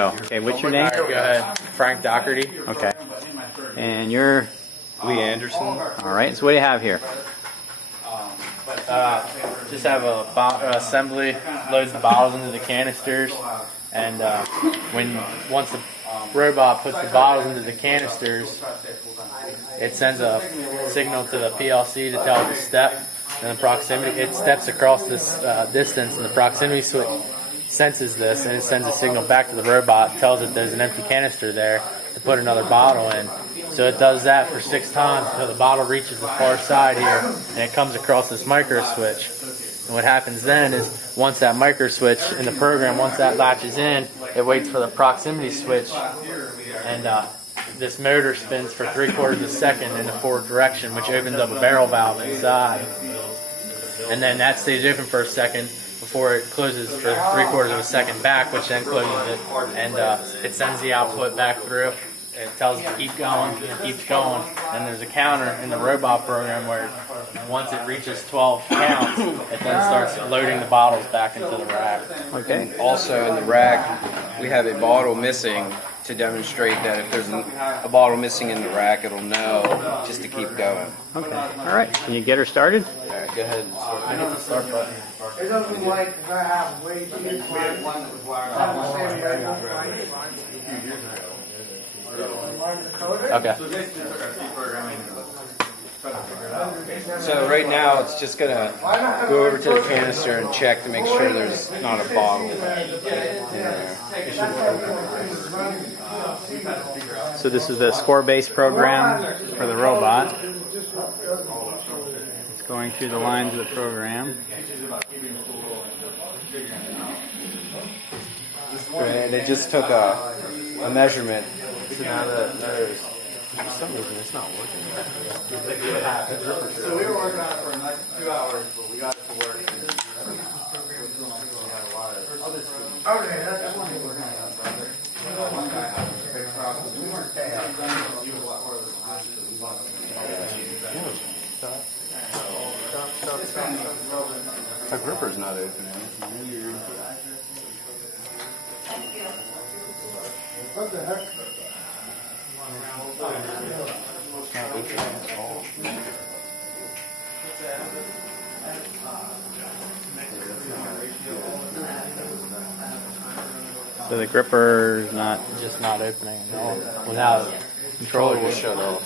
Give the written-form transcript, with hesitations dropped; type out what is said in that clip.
Go. Okay, what's your name? All right, go ahead. Frank Doherty. Okay. And you're Lee Anderson. all right. So what do you have here? Just have a assembly, loads the bottles into the canisters, and once the robot puts the bottles into the canisters, it sends a signal to the PLC to tell it to step, and the proximity, it steps across this distance, and the proximity switch senses this, and it sends a signal back to the robot, tells it there's an empty canister there to put another bottle in. So it does that for 6 times until the bottle reaches the far side here, and it comes across this micro switch. And what happens then is once that micro switch in the program, once that latches in, it waits for the proximity switch, and this motor spins for 3/4 of a second in the forward direction, which opens up a barrel valve inside. And then that stays open for a second before it closes for 3/4 of a second back, which then closes it, and it sends the output back through. It tells it to keep going, and it keeps going. And there's a counter in the robot program where once it reaches 12 counts, it then starts loading the bottles back into the rack. Okay. Also in the rack, we have a bottle missing to demonstrate that if there's a bottle missing in the rack, it'll know just to keep going. Okay. All right. Can you get her started? All right, go ahead. I hit the start button. It doesn't like I have way too much. Okay. So right now it's just gonna go over to the canister and check to make sure there's not a bottle in there. So this is the score-based program for the robot. It's going through the lines of the program. And it just took a measurement. So now that there's, for some reason it's not working. So we were working on it for like 2 hours, but we got it to work. Okay, that's one we're gonna have, brother. One guy had a big problem. We weren't paying. The gripper's not opening. What the heck? So the gripper's not. Just not opening at all without control. Controller just shut off.